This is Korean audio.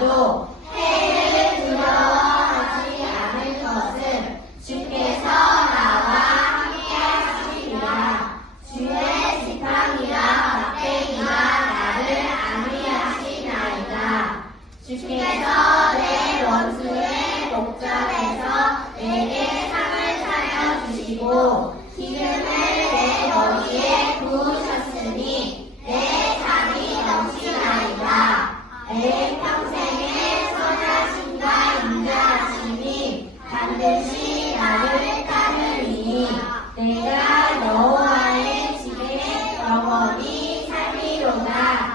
다닐지라도 해를 두려워하지 않을 것은 주께서 나와 함께 하시리라. 주의 지팡이와 막대기가 나를 안위하시나이다. 주께서 내 원수의 목전에서 내게 상을 차려 주시고 기름을 어디 살리로다